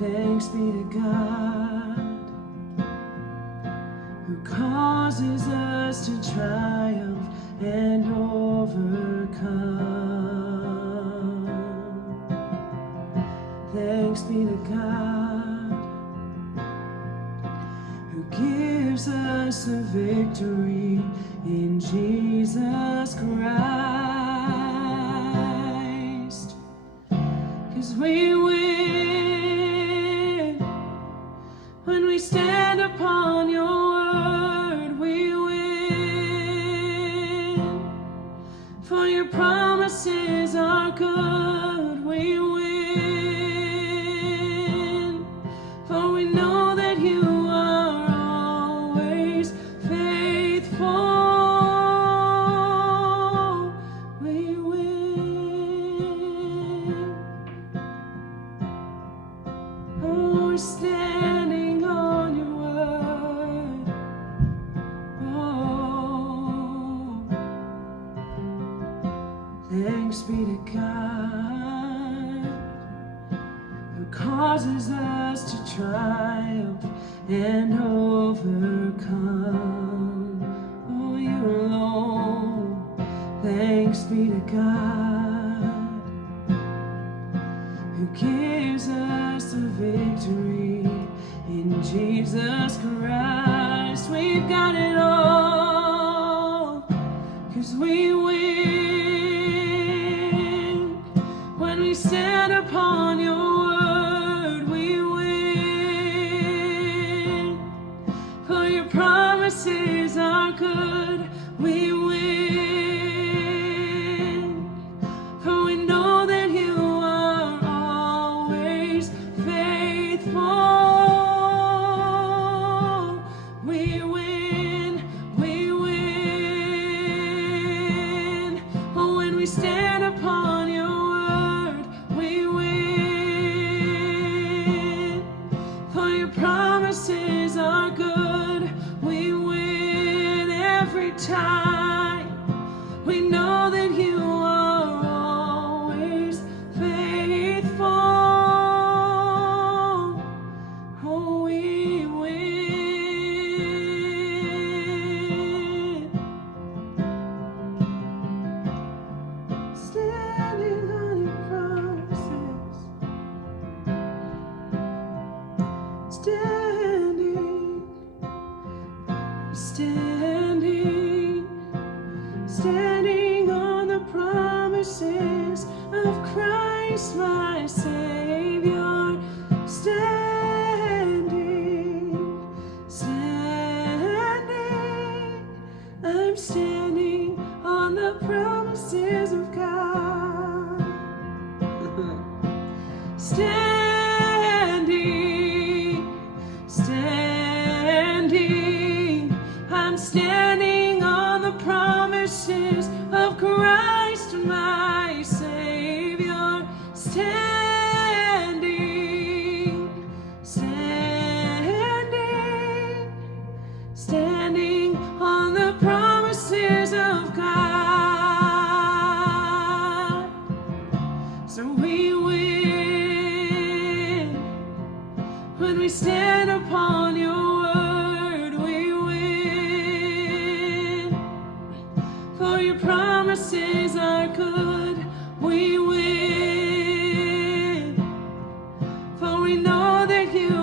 Thanks be to God, who causes us to triumph and overcome. Thanks be to God, who gives us the victory in Jesus Christ. 'Cause we win when we stand upon your word. We win, for your promises are good. We win, for we know that you are always faithful. We win. Oh, we're standing on your word. Oh, thanks be to God, who causes us to triumph and overcome. Oh, you alone. Thanks be to God, who gives us the victory in Jesus Christ. We've got it all, 'cause we win when we stand upon your word. We win, for your promises are good. We win, for we know that you are always faithful. We win, we win. Oh, when we stand upon your word, we win, for your promises are good. We win every time. We know that you are always faithful. Oh, we win. Standing on your promises. Standing, standing, standing on the promises of Christ my Savior. Standing, standing, I'm standing on the promises of God. Standing, standing, I'm standing on the promises of Christ my Savior. Standing, standing, standing on the promises of God. So we win when we stand upon your word. We win, for your promises are good. We win, for we know that you